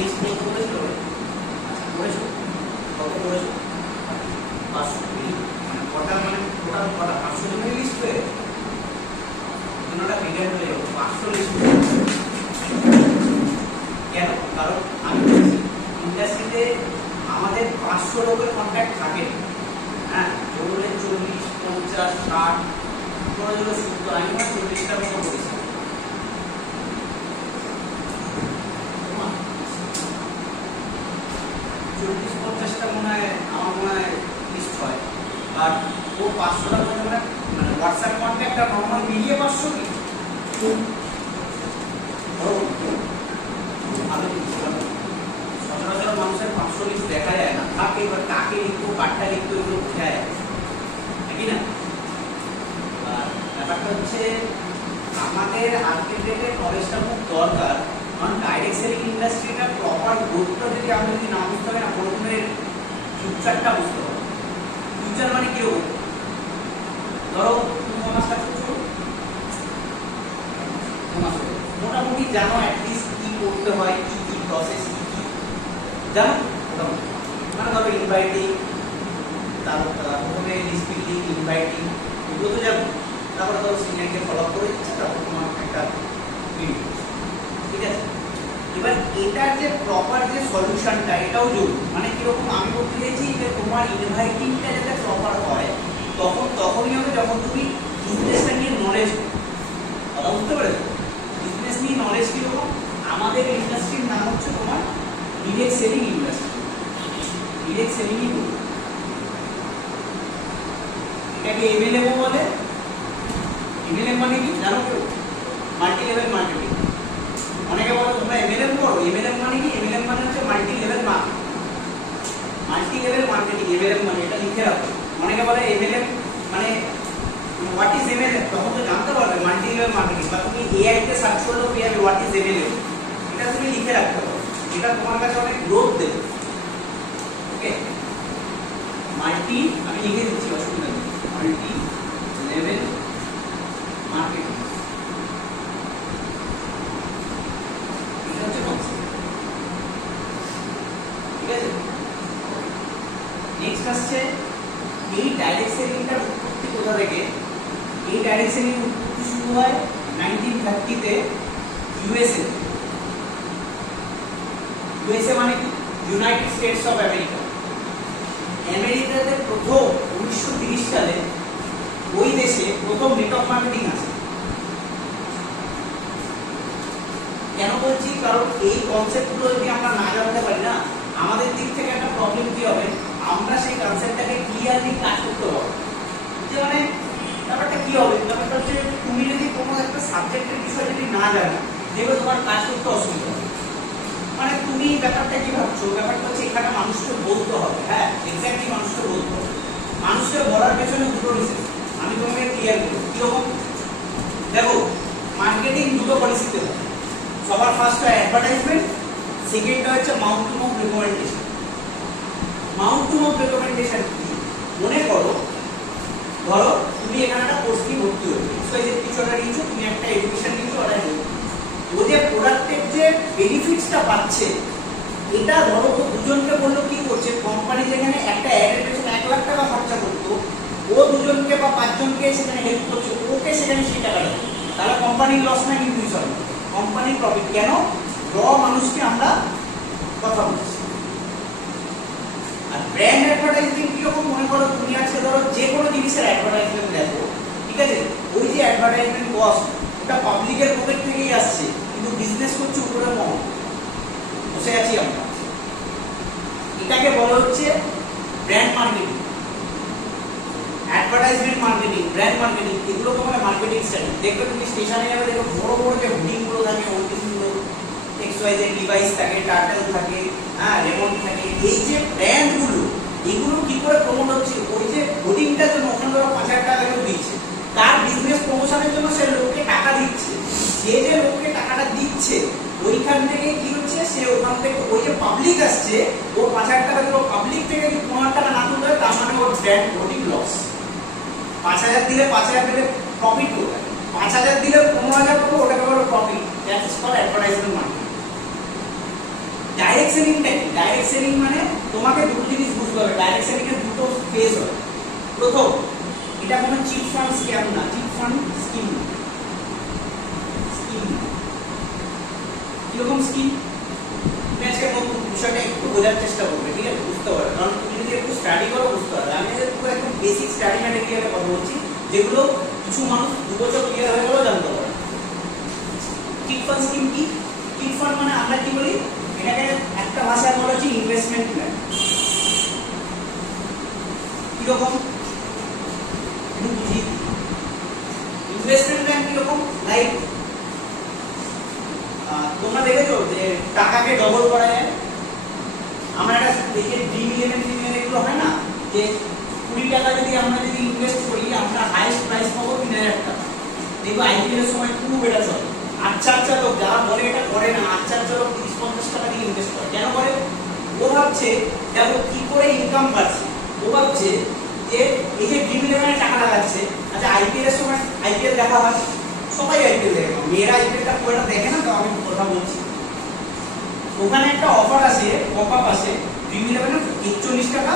List করতে বলেছিল করেছো কত করেছো 520 মানে কটা মানে টোটাল কটা 500 জনের লিস্ট হয়ে দুটোটা ফিগার হয়ে যাবে 500 লিস্ট কেন কারণ আমি বলছি ইন্ডাস্ট্রিতে আমাদের 500 লোকের কন্ট্যাক্ট থাকে হ্যাঁ বললে 40 50 60 কোনো যেগুলো 70 আমি না 40টা মতো বলেছি 40-50টা মনে হয় আমার মনে হয় লিস্ট হয় বাট ও 500টা মধ্যে মানে হোয়াটসঅ্যাপ কন্ট্যাক্ট আর নর্মাল মিলিয়ে 500 কি সচরাচর মানুষের 500 লিস্ট দেখা যায় না থাকে এবার কাকে লিখবো কাঠটা লিখবো এগুলো বোঝা যায় নাকি না আর ব্যাপারটা হচ্ছে আমাদের আজকের ডেটে নলেজটা খুব দরকার কারণ ডাইরেক্ট সেলিং ইন্ডাস্ট্রিটা প্রপার গ্রোথটা যদি আমরা যদি না বুঝতে পারি না প্রথমে ফিউচারটা বুঝতে পারবো ফিউচার মানে কিরকম ধরো তুমি আমার কাজ করছো মোটামুটি জানো অ্যাটলিস্ট কি করতে হয় কি কি প্রসেস কি কি জানো মোটামুটি মানে ধরো ইনভাইটিং তারপর প্রথমে লিস্ট বিল্ডিং ইনভাইটিং এগুলো তো জানো তারপরে ধরো সিনিয়রকে ফলো করে দিচ্ছে তারপর তোমার একটা ভিডিও ঠিক আছে এবার এটার যে প্রপার যে সলিউশনটা এটাও জরুরি মানে কিরকম আমি বলতে চাইছি যে তোমার ইনভাইটিংটা যাতে প্রপার হয় তখনই হবে যখন তুমি বিজনেসটা নিয়ে নলেজ কথা বুঝতে পেরেছো বিজনেস নিয়ে নলেজ কিরকম আমাদের ইন্ডাস্ট্রির নাম হচ্ছে তোমার direct selling industry direct selling এটাকে এমএলএম বলে এমএলএম মানে কি জানো কেউ মাল্টি লেভেল মার্কেটিং অনেকে বলে তোমরা এমএলএম করো এমএলএম মানে কি এমএলএম মানে হচ্ছে multi level marketing multi level marketing MLM মানে এটা লিখে রাখো অনেকে বলে এমএলএম মানে হোয়াট ইজ এমএলএম তখন তো জানতে পারবে মাল্টি লেভেল মার্কেটিং বা তুমি এআই তে সার্চ করলেও পেয়ে যাবে হোয়াট ইজ এমএলএম এটা তুমি লিখে রাখতে পারো এটা তোমার কাছে অনেক গ্রোথ দেবে ওকে মাল্টি আমি লিখে দিচ্ছি অসুবিধা নেই মাল্টি লেভেল মার্কেটিং এটা হচ্ছে কনসেপ্ট ঠিক আছে নেক্সট আসছে এই ডাইরেক্ট সেলিংটার উৎপত্তি কোথা থেকে এই ডাইরেক্ট সেলিং উৎপত্তি শুরু হয় 1930 তে ইউএসএ ইউএসএ মানে কি ইউনাইটেড স্টেটস অফ আমেরিকা আমেরিকাতে প্রথম 1930 সালে ওই দেশে প্রথম নেটওয়ার্ক মার্কেটিং আছে কেন বলছি কারণ এই কনসেপ্টগুলো যদি আমরা না জানতে পারি না আমাদের দিক থেকে একটা প্রবলেম কি হবে আমরা সেই কনসেপ্টটাকে ক্লিয়ারলি কাজ করতে পারবো যে মানে ব্যাপারটা কি হবে ব্যাপারটা হচ্ছে তুমি যদি কোনো একটা সাবজেক্টের বিষয় যদি না জানো দেখবে তোমার কাজ করতে অসুবিধা হবে মানে তুমি ব্যাপারটা কি ভাবছো ব্যাপারটা হচ্ছে এখানে মানুষকে বলতে হবে হ্যাঁ এক্স্যাক্টলি মানুষকে বলতে হবে মানুষকে বলার পেছনে দুটো রিজন আমি তোমাকে ক্লিয়ার করব কিরকম দেখো মার্কেটিং দুটো পলিসিতে হয় সবার ফার্স্ট অ্যাডভার্টাইজমেন্ট সেকেন্ডটা হচ্ছে mouth to mouth recommendation mouth to mouth recommendation কি মনে করো ধরো তুমি এখানে একটা কোর্স নিয়ে ভর্তি হয়েছো এক্সওয়াইজেড কিছু একটা নিয়েছো তুমি একটা এডুকেশন নিয়েছো ওটা ও যে প্রোডাক্টের যে বেনিফিটসটা পাচ্ছে এটা ধরো তো দুজনকে বললো কি করছে কোম্পানি যেখানে একটা অ্যাডের পেছনে 1 লাখ টাকা খরচা করতো ও দুজনকে বা 5 জনকে সেখানে হেল্প করছে ওকে সেখানে সেই টাকা দেয় তাহলে কোম্পানির লস না কিন্তু সরি কোম্পানির প্রফিট কেন র মানুষকে আমরা কথা বলছি আর ব্র্যান্ড অ্যাডভার্টাইজিং কিরকম মনে করো তুমি আজকে ধরো যে কোনো জিনিসের অ্যাডভার্টাইজমেন্ট দেখো ঠিক আছে ওই যে অ্যাডভার্টাইজমেন্ট কস্ট ওটা পাবলিকের পকেট থেকেই আসছে কিন্তু বিজনেস করছে উপরের মহল বসে আছি আমরা এটাকে বলা হচ্ছে brand marketing advertisement marketing brand marketing এগুলো তোমার মার্কেটিং স্ট্র্যাটেজি দেখবে তুমি স্টেশনে যাবে দেখো বড় বড় যে হোর্ডিং গুলো থাকে হোর্ডিংগুলো এক্সওয়াইজেড ডিভাইস থাকে টার্টেল থাকে হ্যাঁ রেমন্ড থাকে এই যে ব্র্যান্ড গুলো এগুলো কি করে প্রমোট হচ্ছে ওই যে হোর্ডিংটার জন্য ওখানে ধরো 5,000 টাকা কেউ দিচ্ছে তার বিজনেস প্রমোশনের জন্য সে লোককে টাকা দিচ্ছে সে যে লোককে টাকাটা দিচ্ছে ওইখান থেকে কি হচ্ছে সে ওখান থেকে ওই যে পাবলিক আসছে ও 5,000 টাকা দিল পাবলিক থেকে যদি 15,000 টাকা না তুলতে হয় তার মানে ওর ব্র্যান্ড হোর্ডিং লস 5,000 দিলে 5,000 পেলে প্রফিট হবে 5,000 দিলে 15,000 পাবো ওটাকে বলো profit that is called advertisement marketing direct সেলিংটা কি? ডাইরেক্ট সেলিং মানে তোমাকে দুটো জিনিস বুঝতে হবে। ডাইরেক্ট সেলিং এর দুটো ফেজ হয়। প্রথম, এটা কোনো চিট ফান্ড স্ক্যাম না, চিট ফান্ড স্কিম। স্কিম কিরকম স্কিম? তুমি আজকে নতুন বিষয়টা একটু বোঝার চেষ্টা করবে, ঠিক আছে? বুঝতে পারবে, কারণ তুমি যদি একটু স্টাডি করো বুঝতে পারবে। আমি পুরো একদম বেসিক স্টাডি ম্যাটেরিয়ালে কথা বলছি, যেগুলো কিছু মানুষ 2 বছর ক্লিয়ার হয়ে গেলেও জানতে পারে। চিট ফান্ড স্কিম কি? চিট ফান্ড মানে আমরা কি বলি, এটাকে একটা ভাষায় বলা হচ্ছে ইনভেস্টমেন্ট প্ল্যান। কিরকম একটু বুঝি। ইনভেস্টমেন্ট প্ল্যান কিরকম? লাইক তোমরা দেখেছো যে টাকাকে ডবল করা যায়। আমরা একটা দেখে ড্রিম ইলেভেন এগুলো হয় না, যে 20 টাকা যদি আমরা ইনভেস্ট করি, আমরা হাইয়েস্ট প্রাইস পাবো 3000 টাকা। দেখো আইপিএল এর সময় খুব এটা চলে। আচ্ছা লোক যারা বলে এটা করে না, আচ্ছা লোক 30-50 টাকা দিয়ে ইনভেস্ট করে। কেন করে? ও ভাবছে দেখো কি করে ইনকাম বাড়ছে। ও ভাবছে যে এই যে ড্রিম ইলেভেনে টাকা লাগাচ্ছে, আচ্ছা আইপিএল এর সময় আইপিএল দেখা হয়, সবাই আইপিএল দেখে, মেয়েরা আইপিএলটা পুরোটা দেখে না, তো আমি কথা বলছি। ওখানে একটা অফার আছে, পপ আপ আছে, ড্রিম ইলেভেনে 41 টাকা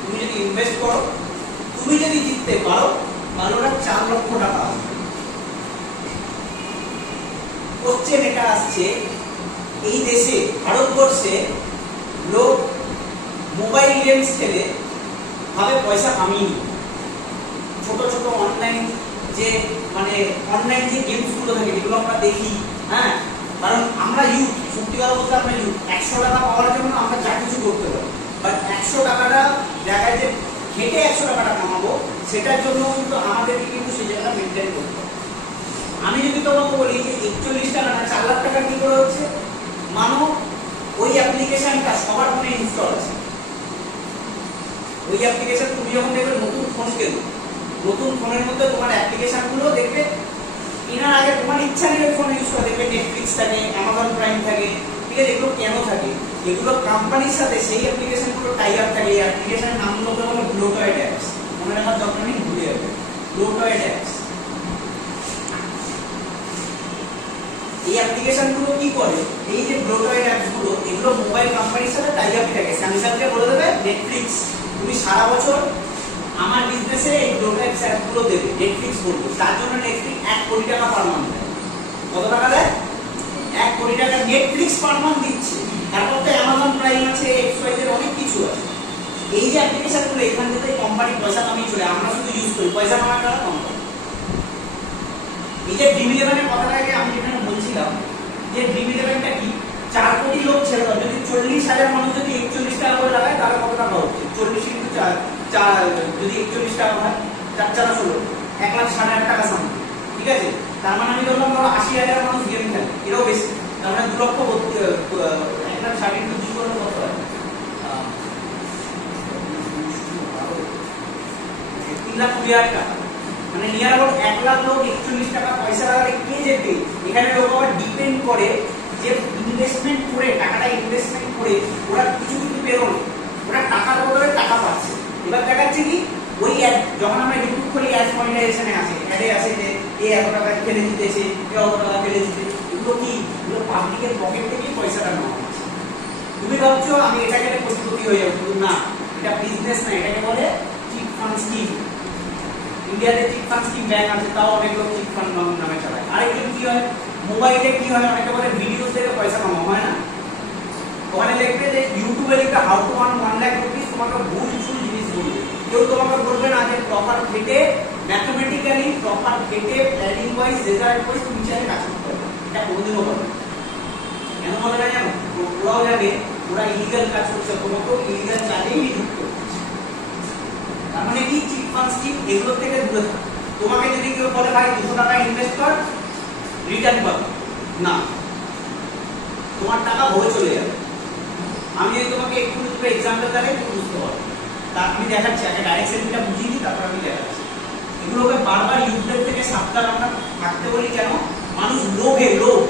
তুমি যদি ইনভেস্ট করো, তুমি যদি জিততে পারো তাহলে ওটা 4 লক্ষ টাকা আসবে। কোশ্চেন এটা আসছে, এই দেশে ভারতবর্ষে লোক মোবাইল গেমস খেলে ভাবে পয়সা কামিয়ে নিবে। ছোট ছোট অনলাইন যে মানে অনলাইন যে গেমস গুলো থাকে, যেগুলো আমরা দেখি, হ্যাঁ, কারণ আমরা ইউথ, সত্যি কথা বলতে আমরা ইউথ। 100 টাকা পাওয়ার জন্য আমরা যা কিছু করতে পারি, বাট 100 টাকাটা জায়গায় যে খেটে 100 টাকাটা কামাবো, সেটার জন্য কিন্তু আমাদেরকে কিন্তু সেই জায়গাটা মেনটেন করতে হবে। আমি যদি তোমাকে বলি যে 41 টাকা না 4 লাখ টাকা কি করে হচ্ছে, মানো ওই অ্যাপ্লিকেশনটা সবার ফোনে ইনস্টল আছে। ওই অ্যাপ্লিকেশন তুমি যখন দেখবে নতুন ফোন কেনো, নতুন ফোনের মধ্যে তোমার অ্যাপ্লিকেশন গুলো দেখবে কেনার আগে তোমার ইচ্ছা নেই ফোন ইউজ করে, দেখবে নেটফ্লিক্স থাকে, অ্যামাজন প্রাইম থাকে, ঠিক আছে? এগুলো কেন থাকে? এগুলো কোম্পানির সাথে সেই অ্যাপ্লিকেশন গুলো টাই আপ থাকে। এই অ্যাপ্লিকেশনের নামগুলো হলো ব্লোটয়েড অ্যাপস। মনে রাখার দরকার নেই, ভুলে যাবে। ব্লোটয়েড অ্যাপস। এই অ্যাপ্লিকেশন গুলো কি করে? এই যে ব্লোটয়েড অ্যাপস গুলো, এগুলো মোবাইল কোম্পানির সাথে টাই আপ থাকে। স্যামসাং কে বলে দেবে নেটফ্লিক্স তুমি সারা বছর আমার বিজনেসে এই ব্লোটয়েড অ্যাপস গুলো দেবে, নেটফ্লিক্স বলবো। তার জন্য নেটফ্লিক্স 1 কোটি টাকা পার মান্থ দেয়। কত টাকা দেয়? 1 কোটি টাকা নেটফ্লিক্স পার মান্থ দিচ্ছে। তারপর তো অ্যামাজন প্রাইম আছে, এক্সওয়াইজেড অনেক কিছু আছে। এই যে অ্যাপ্লিকেশন গুলো, এখান থেকে কোম্পানি পয়সা কামিয়ে চলে, আমরা শুধু ইউজ করি, পয়সা কামায় কারা? কোম্পানি। এই যে ড্রিম ইলেভেনের কথাটাকে আমি যেখানে বলছিলাম, যে ড্রিম ইলেভেনটা কি, 4 কোটি লোক ছেড়ে দাও, যদি 40,000 মানুষ যদি 41 টাকা করে লাগায়, তাহলে কত টাকা হচ্ছে? 40 into 4 যদি 41 টাকা হয়, 4×4 1,60,000 টাকা সামনে, ঠিক আছে? তার মানে আমি ধরলাম 80,000 মানুষ গেম খেলে, এরও বেশি। তার মানে 2 লক্ষ 1,60,000 into 2 করলে কত হয়? 3,20,000 টাকা। মানে নিয়ার অ্যাবাউট 1 লাখ লোক 41 টাকা পয়সা লাগালে কে যেতে? এখানে লোক আবার ডিপেন্ড করে যে ইনভেস্টমেন্ট করে, টাকাটা ইনভেস্টমেন্ট করে ওরা কিছু কিছু পেরো না, ওরা টাকার বদলে টাকা পাচ্ছে। এবার দেখাচ্ছে কি, ওই অ্যাড যখন আমরা ইউটিউব করি, অ্যাড মনিটাইজেশনে আসে, অ্যাডে আসে যে এ এত টাকা ফেলে দিতেছে, এ অত টাকা ফেলে দিতে। এগুলো কি? এগুলো পাবলিকের পকেট থেকে পয়সাটা নেওয়া হচ্ছে। তুমি ভাবছো আমি এটাকে কোটিপতি হয়ে যাবো, না, এটা বিজনেস না, এটাকে বলে চিট ফান্ড স্কিম। ইন্ডিয়াতে চিট ফান্ড স্কিম ব্যাংক আছে, তাও অনেক লোক চিট ফান্ড নামে চালায়। আরেকজন কি হয়, মোবাইলে কি হয়, অনেকে বলে ভিডিও থেকে পয়সা কামানো হয় না। ওখানে লিখবে যে ইউটিউবে লিখবে how to earn 1 lakh rupees, তোমাকে ভুল জিনিস বলবে। কেউ তোমাকে বলবে না যে প্রপার খেটে, ম্যাথমেটিক্যালি প্রপার খেটে, প্ল্যানিং ওয়াইজ, রেজাল্ট ওয়াইজ তুমি চাইলে কাজ করতে পারবে। এটা কোনোদিনও হবে না। কেন হবে না জানো? ওরাও জানে ওরা ইলিগাল কাজ করছে, তোমাকে ইলিগাল কাজেই নিযুক্ত করছে। তার মানে কি, চিট ফান্ড স্কিম এগুলো থেকে দূরে থাকো। তোমাকে যদি কেউ বলে ভাই 200 টাকা ইনভেস্ট কর, রিটার্ন পাবে না, তোমার টাকা ভরে চলে যাবে। আমি যদি তোমাকে একটু এক্সাম্পল দেখাই, তুমি বুঝতে পারবে। তার আমি দেখাচ্ছি, আগে ডাইরেক্ট সেলিংটা বুঝিয়ে দিই, তারপর আমি দেখাচ্ছি। এগুলোকে বারবার ইউজদের থেকে সাবধান আমরা থাকতে বলি। কেন? মানুষ লোভে, লোভ